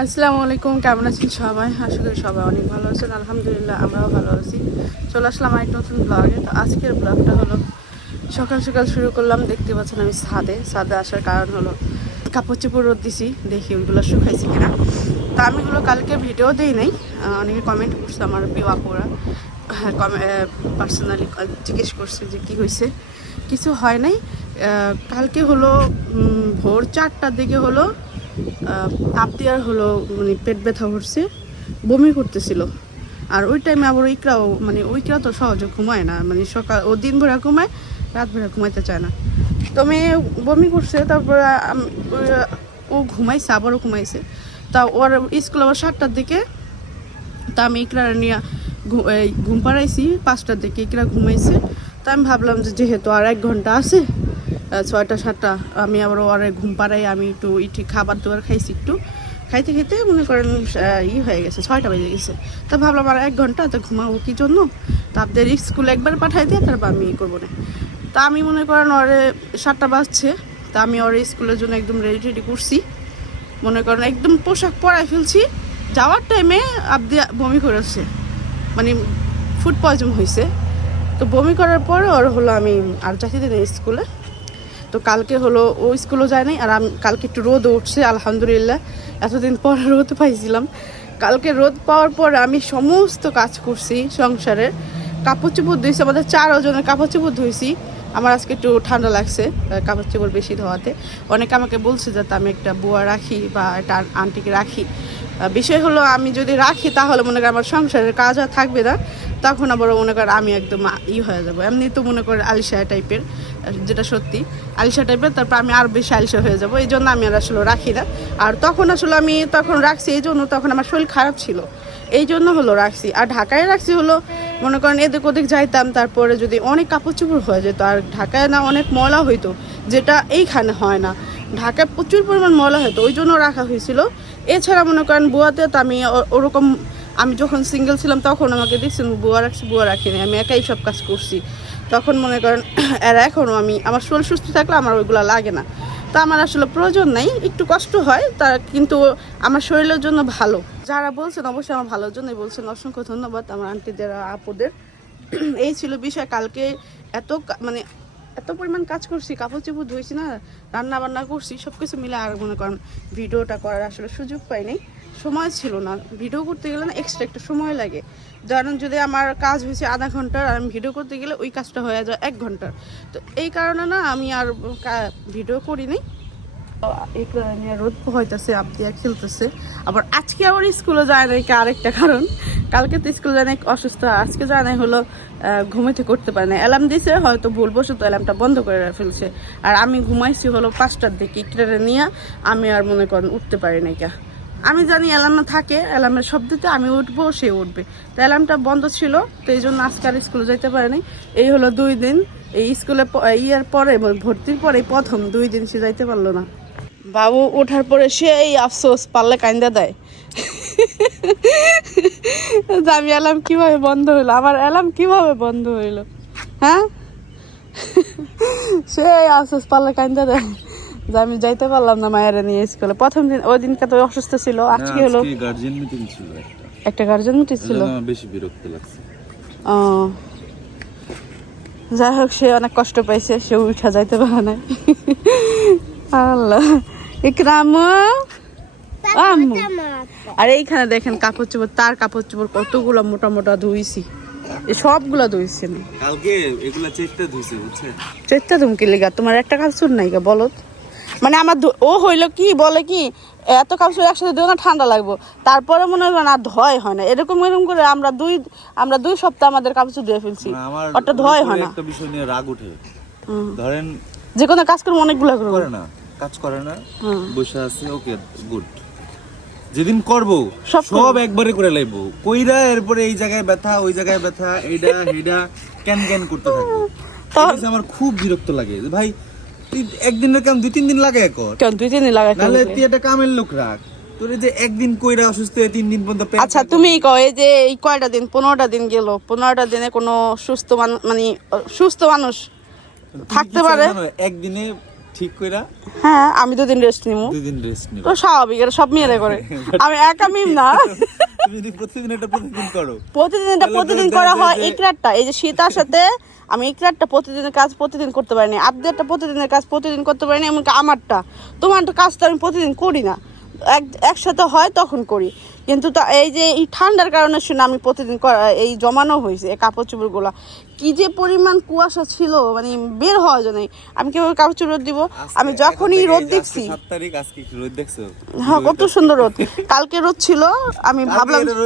আসসালামু আলাইকুম, কেমন আছেন সবাই? করি সবাই অনেক ভালো আছেন। আলহামদুলিল্লাহ, আমরাও ভালো আছি। চলে আসলাম আরেক নতুন ব্লগে তো আজকের ব্লগটা হলো, সকাল সকাল শুরু করলাম। দেখতে পাচ্ছেন আমি ছাদে। ছাদে আসার কারণ হলো, কাপড় চোপড় রোদ দিছি, দেখি ওইগুলো শুকাইছি কিনা। তো আমি হলো কালকে ভিডিও দিই নাই। অনেকে কমেন্ট করছে আমার প্রিয় আপুরা। হ্যাঁ পার্সোনালি জিজ্ঞেস করছে যে কি হয়েছে কিছু হয় নাই। কালকে হলো ভোর চারটার দিকে হলো আপতিয়ার হলো মানে পেট ব্যথা করছে, বমি করতেছিল। আর ওই টাইমে আবার ওইকরাও মানে ওইকরা তো সহজে ঘুমায় না মানে সকাল, ও দিন ভরে ঘুমায়, রাত ভরে ঘুমাইতে চায় না। তো মেয়ে বমি করছে, তারপরে ও- ঘুমাইছে, আবারও ঘুমাইছে। তা ওর স্কুল আবার সাতটার দিকে, তা আমি ইকরা নিয়ে ঘুম পাড়াইছি, পাঁচটার দিকে ইকরা ঘুমাইছে। তা আমি ভাবলাম যে যেহেতু আর এক ঘণ্টা আছে ছয়টা, সাতটা, আমি আবার ওরে ঘুম পাড়াই আমি একটু ইটি খাবার দাবার খাইছি একটু। খাইতে খেতে মনে করেন ই হয়ে গেছে, ছয়টা বেজে গেছে। তা ভাবলাম আর এক ঘণ্টা, তো ঘুমাবো কি জন্য? তা আপনাদের স্কুলে একবার পাঠাই দিয়ে তারপর আমি করব না। তা আমি মনে করেন ওরে সাতটা বাজছে, তা আমি ওর স্কুলের জন্য একদম রেডি টেডি করছি। মনে করেন একদম পোশাক পরাই ফেলছি। যাওয়ার টাইমে আপদি বমি করেছে। মানে ফুড পয়জন হয়েছে তো বমি করার পরে ওর হলো আমি আর দিই স্কুলে। তো কালকে হলো ও স্কুলও যায় নাই আর আমি কালকে একটু রোদ উঠছে, আলহামদুলিল্লাহ। এতদিন পর রোদ পাইছিলাম। কালকে রোদ পাওয়ার পর আমি সমস্ত কাজ করছি সংসারের। কাপড় চোপড় ধুইছি, আমাদের চার ওজনের কাপড় চোপড় ধুইছি। আমার আজকে একটু ঠান্ডা লাগছে কাপড় চোপড় বেশি ধোয়াতে। অনেকে আমাকে বলছে যাতে আমি একটা বুয়া রাখি বা একটা আন- আন্টিকে রাখি। বিষয় হলো আমি যদি রাখি তাহলে মনে করেন আমার সংসারের কাজ আর থাকবে না। তখন আবার মনে করেন আমি একদম ই হয়ে যাব। এমনি তো মনে করেন আলিশা টাইপের যেটা সত্যি, আলিশা টাইপের তারপর আমি আর বেশি আলিশা হয়ে যাব। এই জন্য আমি আর আসলে রাখি না। আর তখন আসলে আমি তখন রাখছি, এই জন্য তখন আমার শরীর খারাপ ছিল। এই জন্য হলো রাখছি। আর ঢাকায় রাখছি হলো, মনে করেন এদিক ওদিক যাইতাম, তারপরে যদি অনেক কাপড় চোপড় হয়ে যেত, আর ঢাকায় না অনেক ময়লা হইতো, যেটা এইখানে হয় না। ঢাকায় প্রচুর পরিমাণ ময়লা হতো ওই জন্য রাখা হয়েছিল। এছাড়া মনে করেন বুয়াতে তো আমি ওরকম, আমি যখন সিঙ্গেল ছিলাম, তখন আমাকে দেখছেন, বুয়া রাখছি, বুয়া রাখিনি আমি একাই সব কাজ করছি। তখন মনে করেন আর এখনও আমি, আমার শরীর সুস্থ থাকলে আমার ওইগুলো লাগে না। তা আমার আসলে প্রয়োজন নেই, একটু কষ্ট হয়, তা কিন্তু আমার শরীরের জন্য ভালো। যারা বলছেন অবশ্যই আমার ভালোর জন্যই বলছেন, অসংখ্য ধন্যবাদ আমার আন্টিদের আপুদের। এই ছিল বিষয়, কালকে এত মানে এত পরিমাণ কাজ করছি, কাপড় চোপড় ধুয়েছি না রান্না বান্না করছি সব কিছু মিলে আর মনে করেন, ভিডিওটা করার আসলে সুযোগ পাইনি সময় ছিল না। ভিডিও করতে গেলে না এক্সট্রা একটা সময় লাগে। ধরেন যদি আমার কাজ হয়েছে আধা ঘণ্টার আর আমি ভিডিও করতে গেলে ওই কাজটা হয়ে যায় এক ঘণ্টার তো এই কারণে না আমি আর ভিডিও করিনি। এই কারণে রোদ পোহাইতেছে আপদিয়া খেলতেছে। আবার আজকে আবার স্কুলে যায় না আরেকটা কারণ। কালকে তো স্কুলে যায় না অসুস্থ। আজকে যায় না হলো ঘুমাইতে করতে পারে না অ্যালার্ম দিছে, হয়তো ভুলবশত অ্যালার্মটা বন্ধ করে ফেলছে। আর আমি ঘুমাইছি হলো পাঁচটার দিকে। ইকটারে নিয়ে আমি আর মনে করেন উঠতে পারি না কা। আমি জানি অ্যালার্ম থাকে, অ্যালার্মের শব্দতে আমি উঠবো, সে উঠবে। তো অ্যালার্মটা বন্ধ ছিল, তো এই জন্য আজকে আর স্কুলে যেতে পারেনি। এই হলো দুই দিন। এই স্কুলে ইয়ার পরে ভর্তির পরে প্রথম দুই দিন সে যাইতে পারল না। বাবু ওঠার পরে সেই আফসোস পারলে কান্দা দেয়। আমি অ্যালার্ম কীভাবে বন্ধ হইল? আমার অ্যালার্ম কীভাবে বন্ধ হইল? হ্যাঁ? সেই আফসোস পারলে কান্দা দেয়। যে আমি যাইতে পারলাম না মায়ের নিয়ে স্কুলে। প্রথম দিন ওই দিনকে তো অসুস্থ ছিল আজকে হলো গার্জিয়ান মিটিং ছিল একটা। একটা গার্জেন মিটিং ছিল? বেশি বিরক্ত লাগছে। ও। যাই হোক সে অনেক কষ্ট পাইছে সে উঠা যাইতে পারে না আল্লাহ। ইকরাম? আম্মু। আর এইখানে দেখেন কাপড় চোপড় তার কাপড় চোপড় কতগুলো মোটা মোটা ধুইছি। এই সবগুলা ধুইছি কালকে এগুলা চেকটা ধুইছে বুঝছে চেষ্টা তুমি কি লেগা তোমার একটা কাপড় নাই গা বলো তো? মানে আমার ও হইল কি বলে কি এত কাপড় একসাথে না ঠান্ডা লাগবো। তারপরে মনে হয় না ধয় হয় না। এরকম এরকম করে আমরা দুই আমরা দুই সপ্তাহ আমাদের কাপড় ধুয়ে ফেলছি। আমার ওটা ধয় হয় না। একটা বিষয় নিয়ে রাগ উঠে। ধরেন যে কোনো কাজ করব অনেকগুলো করে না কাজ করে না। বসে আছে ওকে গুড যেদিন করব সব একবারে করে লাইবো। কইরা এরপরে এই জায়গায় ব্যথা ওই জায়গায় ব্যথা এইটা হেডা ক্যান ক্যান করতে থাকব? আমার খুব বিরক্ত লাগে ভাই একদিনের কাম দুই তিন দিন লাগে কর। কেন দুই তিন দিন নাহলে তুই একটা কামের লোক রাখ। তোর যে একদিন কইরা অসুস্থ হয়ে তিন দিন পর্যন্ত আচ্ছা তুমি কও এই যে এই কয়টা দিন পনেরোটা দিন গেল পনেরোটা দিনে কোনো সুস্থ মানুষ মানে সুস্থ মানুষ থাকতে পারে? একদিনে ঠিক কইরা হ্যাঁ আমি দুদিন রেস্ট নিবো দুদিন রেস্ট নিব। তো স্বাভাবিক এটা সব মেয়েরা করে। আমি একা মিম না। তুমি যদি প্রতিদিন এটা প্রতিদিন করো। প্রতিদিন এটা প্রতিদিন করা হয় ইকরারটা এই যে শীতার সাথে আমি ইকরারটা প্রতিদিনের কাজ প্রতিদিন করতে পারিনি আবদারটা প্রতিদিনের কাজ প্রতিদিন করতে পারিনি এমনকি আমারটা। তোমারটা কাজ তো আমি প্রতিদিন করি না। এক একসাথে হয় তখন করি। কিন্তু তা এই যে এই ঠান্ডার কারণে শুনে আমি প্রতিদিন এই জমানো হয়েছে এই কাপড় চোপড়গুলো কি যে পরিমাণ কুয়াশা ছিল মানে বের হওয়া যায় আমি কীভাবে কাপড় চোপড় দিব? আমি যখনই রোদ দেখছি। কি রোদ দেখছ? হ্যাঁ কত সুন্দর রোদ। কালকে রোদ ছিল আমি ভাবলাম রোদ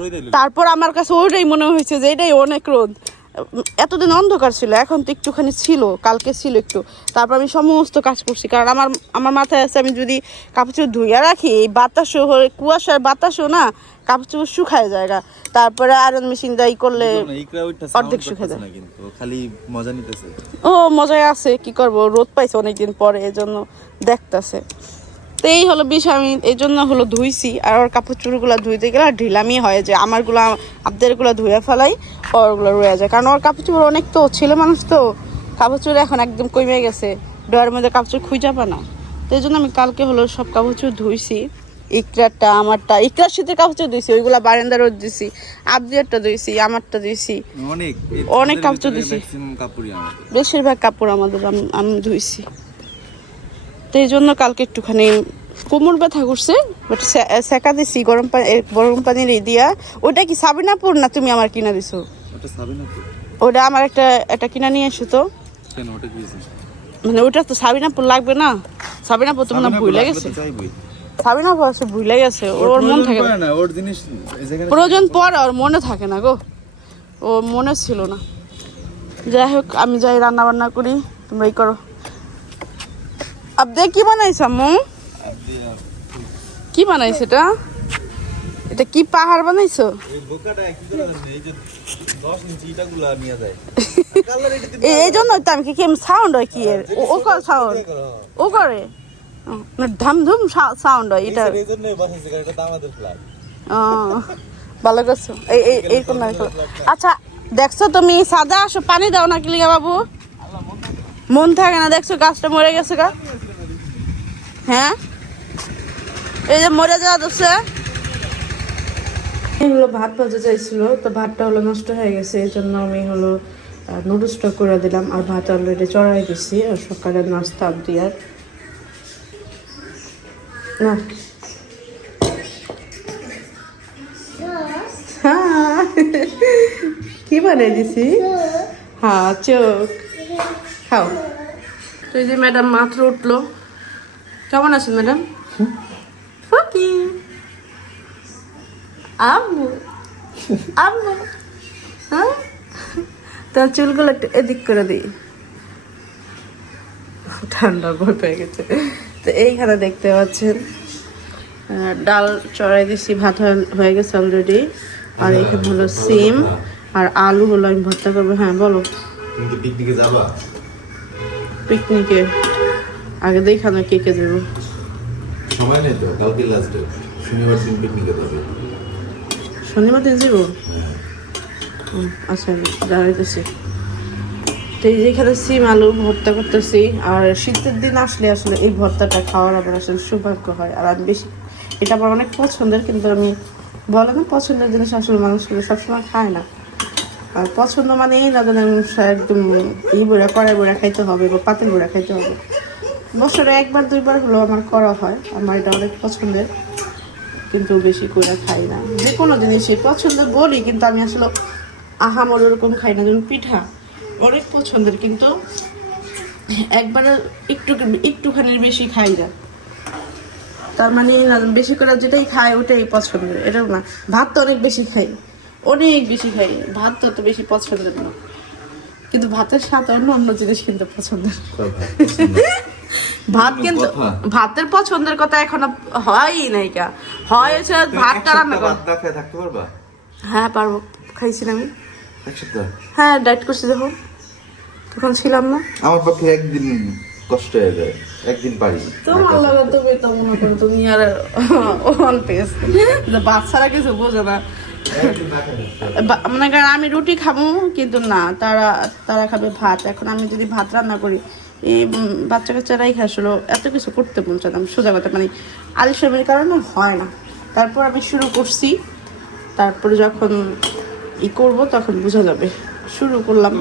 রোদ তারপর আমার কাছে ওইটাই মনে হয়েছে যে এটাই অনেক রোদ। এতদিন অন্ধকার ছিল এখন তো একটুখানি ছিল কালকে ছিল একটু। তারপর আমি সমস্ত কাজ করছি কারণ আমার আমার মাথায় আছে আমি যদি কাপড় চোপড় ধুইয়া রাখি এই বাতাসও হয়ে কুয়াশার বাতাসও না কাপড় চোপড় শুকায় জায়গা তারপরে আয়রন মেশিন দাই করলে অর্ধেক অর্ধেক শুকে শুকে যায়। খালি মজা নিতেছে। ও মজায় আছে কি করব রোদ পাইছে অনেকদিন পরে এই জন্য দেখতেছে। তো এই হলো বিষয় আমি এই জন্য হলো ধুইছি। আর ওর কাপড় চুড়গুলো ধুইতে গেলে ঢিলামি হয় যে আমারগুলো আপনাদেরগুলো ধুয়ে ফেলাই ওরগুলো রয়ে যায়। কারণ ওর কাপড় চুড় অনেক তো ছেলে মানুষ তো। কাপড় চুড় এখন একদম কমে গেছে। ডোয়ার মধ্যে কাপড় চুড় খুঁজে পায় না। তো এই জন্য আমি কালকে হলো সব কাপড় চুড় ধুইছি। ইকরারটা আমারটা ইকরার শীতের কাপড় দিয়েছি ওইগুলা বারান্দা রোদ দিছি। আবদিয়ারটা ধুইছি আমারটা ধুইছি। অনেক অনেক কাপড়। ম্যাক্সিমাম বেশিরভাগ কাপড় আমাদের আমি ধুইছি। তো এই জন্য কালকে একটুখানি কোমর ব্যথা করছে বাট সেকা দিছি গরম পানি গরম পানির এই দিয়া। ওটা কি সাবিনাপুর না তুমি আমার কিনা দিছো? ওটা আমার একটা একটা কিনা নিয়ে এসো তো। কেন? ওটা কি মানে ওটা তো সাবিনাপুর লাগবে না। সাবিনাপুর তোমার না ভুলে গেছে তো চাইবই। সাবিনাপুর আসলে ভুলে গেছে ওর মন থাকে না। ওর জিনিস প্রয়োজন পরে ওর মনে থাকে না গো। ও মনে ছিল না। যাই হোক আমি যাই রান্না বান্না করি তোমরা এই করো। আবদে কি বানাইছ আম্মু? কি বানাইছ এটা? এটা কি পাহাড় বানাইছো? এই বোকাটা কি করে জানে? এই 10 ইঞ্চি ইটাগুলা নিয়ে যায়। কালার এটা দিতে এই- এই জন্য তো আমি কি সাউন্ড হয় কি এর? ও- ও কর সাউন্ড ও করে? ধাম ধুম সাউন্ড হয় এটা এই ভালো করছ। এই এই এইরকম না এরকম। আচ্ছা দেখছ তুমি সাদা আসো পানি দাও না কিলিগা বাবু? মন থাকে না দেখছ গাছটা মরে গেছে গা? হ্যাঁ? এই যে মরে যাওয়া দোষে হলো ভাত ভাজা চাইছিল, তো ভাতটা হলো নষ্ট হয়ে গেছে, এই জন্য আমি হলো নুডলসটা করে দিলাম আর ভাত অলরেডি চড়াই দিছি, আর সকালের নাস্তা দিয়ার না। হ্যাঁ। কি বানাই দিছি? হ্যাঁ চোখ। খাও। তো এই যে ম্যাডাম মাত্র উঠল। কেমন আছেন ম্যাডাম? ফুকি। আম্মু। আম্মু। হ্যাঁ? তার চুলগুলো একটু এদিক করে দিই। ঠান্ডা ভয় পেয়ে গেছে। তো এইখানে দেখতে পাচ্ছেন। ডাল চড়াই দিছি ভাত হয়ে- হয়ে গেছে অলরেডি আর এখানে হলো সিম। আর আলু হলো আমি ভর্তা করব। হ্যাঁ বলো। পিকনিকে যাবা? পিকনিকে আগে দেখানো কে কে যাব। সময় নেই তো কালকে লাস্ট ডে শনিবার দিন পিকনিকে যাবে। শনিবার দিন যাব? আচ্ছা দাঁড়াইতেছি। তো এই যে এখানে সিম আলু ভর্তা করতেছি। আর শীতের দিন আসলে আসলে এই ভর্তাটা খাওয়ার আমার আসলে সৌভাগ্য হয়। আর আমি বেশি এটা আমার অনেক পছন্দের কিন্তু আমি বলে না পছন্দের জিনিস আসলে মানুষগুলো সবসময় খায় না। আর পছন্দ মানে এই না যেন একদম ই বইরা কড়াই বইরা খাইতে হবে বা পাতিল বইরা খাইতে হবে। বছরে একবার, দুইবার হলো আমার করা হয়। আমার এটা অনেক পছন্দের, কিন্তু বেশি করে খাই না। যে কোনো জিনিসই পছন্দ বলি, কিন্তু আমি আসলে আহামর ওরকম খাই না। যেমন পিঠা অনেক পছন্দের, কিন্তু একবারে একটু একটুখানির বেশি খাই না। তার মানে বেশি করে যেটাই খাই ওটাই পছন্দের। এটাও না, ভাত তো অনেক বেশি খাই। অনেক বেশি খাই, ভাত তো অত বেশি পছন্দের না। কিন্তু ভাতের সাথে অন্য অন্য জিনিস কিন্তু পছন্দের। ভাত কিন্তু ভাতের পছন্দের কথা এখনও হয়ই নাই কা। হয় হচ্ছে ভাতটা রান্না কর। থাকতে পারবা? হ্যাঁ পারব। খাইছি না আমি হ্যাঁ ডায়েট করছি দেখো। তখন ছিলাম না। আমার পক্ষে একদিন কষ্ট হয়ে যায়। একদিন পারি তোমার লাগে তুমি তো মনে করো তুমি আর অন পেস বাচ্চারা কিছু বোঝে না। মনে করেন আমি রুটি খাব কিন্তু না তারা তারা খাবে ভাত। এখন আমি যদি ভাত রান্না করি এই বাচ্চা কাচ্চারাই আসলে এত কিছু করতে। আমি সোজা কথা মানে আলিশামের কারণে হয় না। তারপর আমি শুরু করছি। তারপরে যখন ই করব তখন বোঝা যাবে। শুরু করলাম।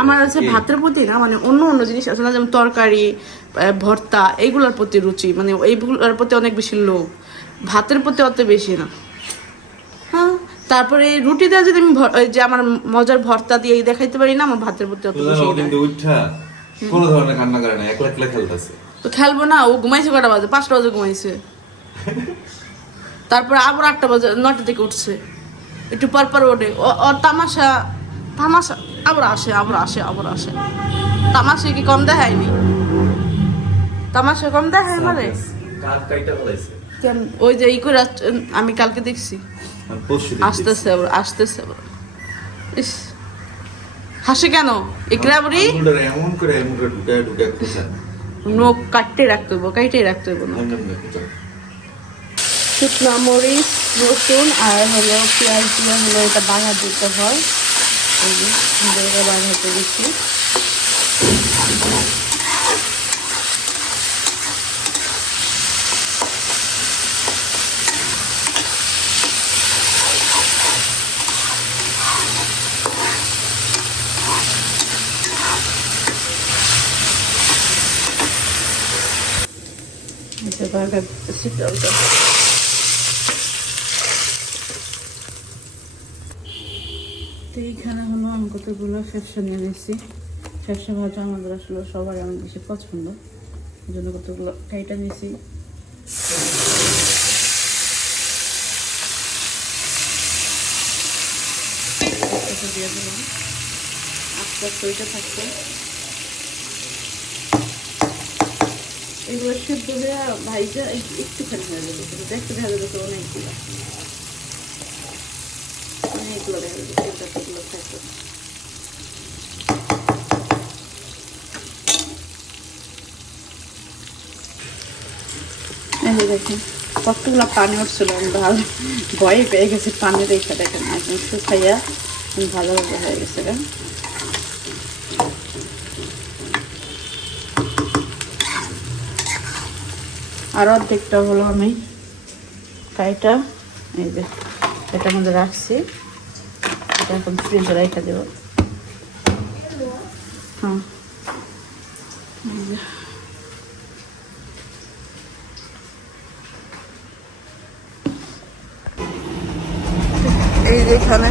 আমার আছে ভাতের প্রতি না মানে অন্য অন্য জিনিস আছে না যেমন তরকারি ভর্তা এইগুলোর প্রতি রুচি। মানে এইগুলোর প্রতি অনেক বেশি লোভ। ভাতের প্রতি অত বেশি না। হ্যাঁ তারপরে রুটি দেওয়া যদি আমি ওই যে আমার মজার ভর্তা দিয়ে দেখাইতে পারি না আমার ভাতের প্রতি অত বেশি না। কোনো ধরনের কান্না করে না একলা একলা খেলতেছে। তো খেলব না ও ঘুমাইছে কটা বাজে? পাঁচটা বাজে ঘুমাইছে। তারপরে আবার আটটা বাজে নটা থেকে উঠছে। একটু পর পর ওঠে। ও- তামাশা তামাশা আবার আসে আবার আসে আবার আসে। তামাশা কি কম দেখায়নি? তামাশা কম দেখায় মানে? কাক কাইটা ফলাইছে ওই যে ই করে আমি কালকে দেখছি। আসতেছে আবার আসতেছে আবার। ইস হাসে কেন? বড়ি? আঙুলটারে এমন করে এমন করে ঢুকায় ঢুকায় খোঁচা নোক কাটতে রাখতে হইব কাইটে রাখতে হইব না। শুকনো মরিচ রসুন আর হলো পেঁয়াজ দিয়ে হলো এটা বাঘা দিতে হয়। বাঘাতে দিচ্ছি বাঘা দিতেছি জলটা তো এইখানে হলো আমি কতগুলো ফ্যাপসা নিয়ে নিয়েছি। ফ্যাপসা ভাজা আমাদের আসলে সবাই অনেক বেশি পছন্দ। এই জন্য কতগুলো কাইটা নিয়েছি। দিয়ে দিলাম। আস্তে আস্তে ওইটা থাকবে এগুলো সিদ্ধ হয়ে ভাইজা একটু- একটুখানি হয়ে যাবে দেখতে দেখা যাবে অনেকগুলো। অনেকগুলো দেখা যাবে দেখেন, কতগুলো পানি উঠছিল ভালো ভয়ে পেয়ে গেছি পানি দেখে দেখেন, একদম শুকাইয়া ভালোভাবে হয়ে গেছে গা। আর অর্ধেকটা হলো আমি কাইটা। এই যে, এটার মধ্যে রাখছি। এটা এখন ফ্রিজে রেখে দেবো। হ্যাঁ। এই যে। এখানে,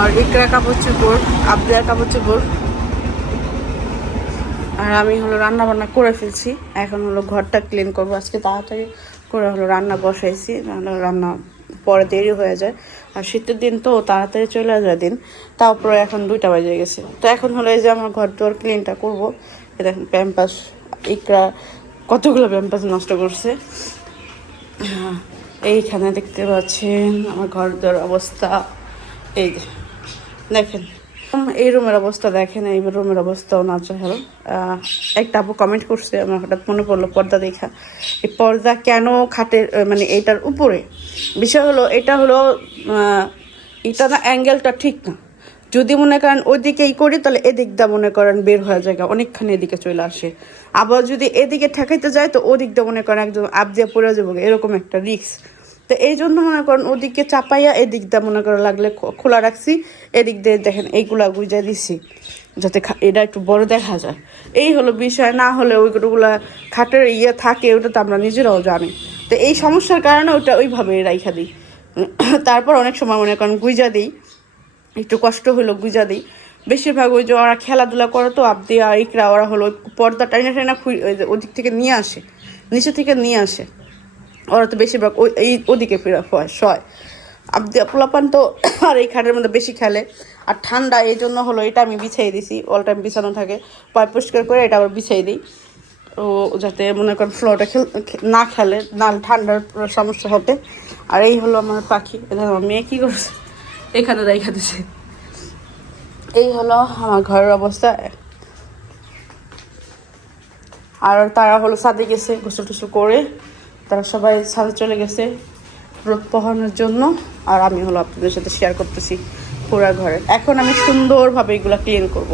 আর ইকরা কাপড় চোপড় আবদিয়ার কাপড় চোপড়। আর আমি হলো রান্না বান্না করে ফেলছি। এখন হলো ঘরটা ক্লিন করব। আজকে তাড়াতাড়ি করে হলো রান্না বসাইছি, নাহলে রান্না পরে দেরি হয়ে যায়। আর শীতের দিন তো তাড়াতাড়ি চলে যায় দিন। তারপরে এখন দুইটা বাজে গেছে। তো এখন হলো এই যে আমার ঘর দুয়ার ক্লিনটা করব। দেখেন প্যাম্পাস, ইকরা কতগুলো প্যাম্পাস নষ্ট করছে। এইখানে দেখতে পাচ্ছেন আমার ঘর দুয়ার অবস্থা। এই দেখেন এই রুমের অবস্থা দেখেন, এই রুমের অবস্থাও না চাহেল একটা আপু কমেন্ট করছে, আমার হঠাৎ মনে পড়ল, পর্দা দেখা। এই পর্দা কেন খাটের মানে এইটার উপরে? বিষয় হলো, এটা হলো এটা না অ্যাঙ্গেলটা ঠিক না। যদি মনে করেন ওইদিকেই করি, তাহলে এদিক দা মনে করেন বের হয়ে যায়, অনেকখানি এদিকে চলে আসে। আবার যদি এদিকে ঠেকাইতে যায়, তো ওদিক দিয়ে মনে করেন একদম আপ দিয়ে পড়ে যাব, এরকম একটা রিস্ক তো এই জন্য মনে করেন ওদিকে চাপাইয়া এদিক দিয়ে মনে করেন লাগলে খোলা রাখছি, এদিক দিয়ে দেখেন এইগুলা গুজা দিছি, যাতে এটা একটু বড় দেখা যায়। এই হলো বিষয়, না হলে ওইগুলোগুলা খাটের ইয়ে থাকে, ওটা তো আমরা নিজেরাও জানি। তো এই সমস্যার কারণে ওটা ওইভাবে রাইখা দিই। তারপর অনেক সময় মনে করেন গুইজা দিই, একটু কষ্ট হলো গুজা দিই। বেশিরভাগ ওই যে ওরা খেলাধুলা করে তো আবদি আর ইকরা, ওরা হলো পর্দা টাইনা টাইনা ওদিক থেকে নিয়ে আসে, নিচে থেকে নিয়ে আসে। ওরা তো বেশিরভাগ ওই এই ওদিকে ফেরা হয় আবদি পোলাপান তো আর এই খাটের মধ্যে বেশি খেলে। আর ঠান্ডা, এই জন্য হলো এটা আমি বিছাই দিছি অল টাইম বিছানো থাকে। পয় পরিষ্কার করে এটা আবার বিছাই দিই। ও যাতে মনে করেন ফ্লোরটা খেল না খেলে, না ঠান্ডার সমস্যা হবে আর এই হলো আমার পাখি। এটা মেয়ে কী করছে? এখানে রেখা দিছে। এই হলো আমার ঘরের অবস্থা। আর তারা হলো ছাদে গেছে গোসল টোসল করে। তারা সবাই ছাদে চলে গেছে রোদ পোহানোর জন্য, আর আমি হলো আপনাদের সাথে শেয়ার করতেছি পুরা ঘরে। এখন আমি সুন্দরভাবে এগুলো ক্লিন করব।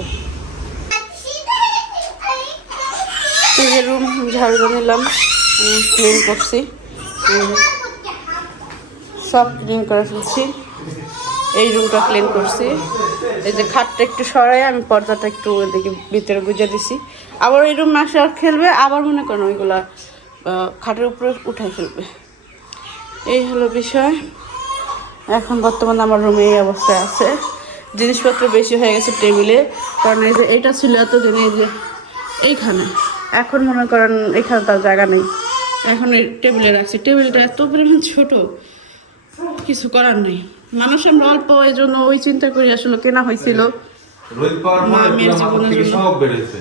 নিজের রুম ঝাড়ু নিলাম ক্লিন করছি। সব ক্লিন করে ফেলছি। এই রুমটা ক্লিন করছি। এই যে খাটটা একটু সরাই, আমি পর্দাটা একটু এদিকে ভিতরে গুজে দিছি। আবার এই রুম মাসে খেলবে, আবার মনে করেন ওইগুলা খাটের উপরে উঠাই ফেলবে। এই হলো বিষয়। এখন বর্তমানে আমার রুমে এই অবস্থায় আছে। জিনিসপত্র বেশি হয়ে গেছে টেবিলে কারণ এই যে এইটা ছিল এতদিন এই যে এইখানে। এখন মনে করেন এখানে তার জায়গা নেই। এখন এই টেবিলে রাখছি। টেবিলটা এত পরিমাণ ছোট কিছু করার নেই। মানুষ আমরা অল্প এই জন্য ওই চিন্তা করি আসলে কেনা হয়েছিল। রোহিত পাওয়ার জীবনের জন্য। সব বেড়েছে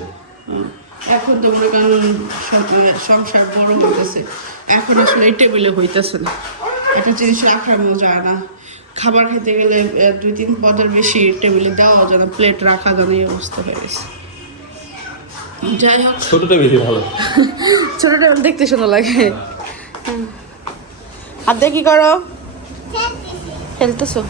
হুম। এখন তো মনে করেন সব- সংসার বড় হইতেছে। এখন আসলে এই টেবিলে হইতেছে না। একটা জিনিস রাখানো যায় না। খাবার খেতে গেলে দুই তিন পদের বেশি টেবিলে দেওয়া যেন প্লেট রাখা যায় না এই অবস্থা হয়ে গেছে। যাই হোক। ছোটটা বেশি ভালো। ছোট টেবিল দেখতে সুন্দর লাগে। হুম। হাত দিয়ে কি করো? খেলতেছো?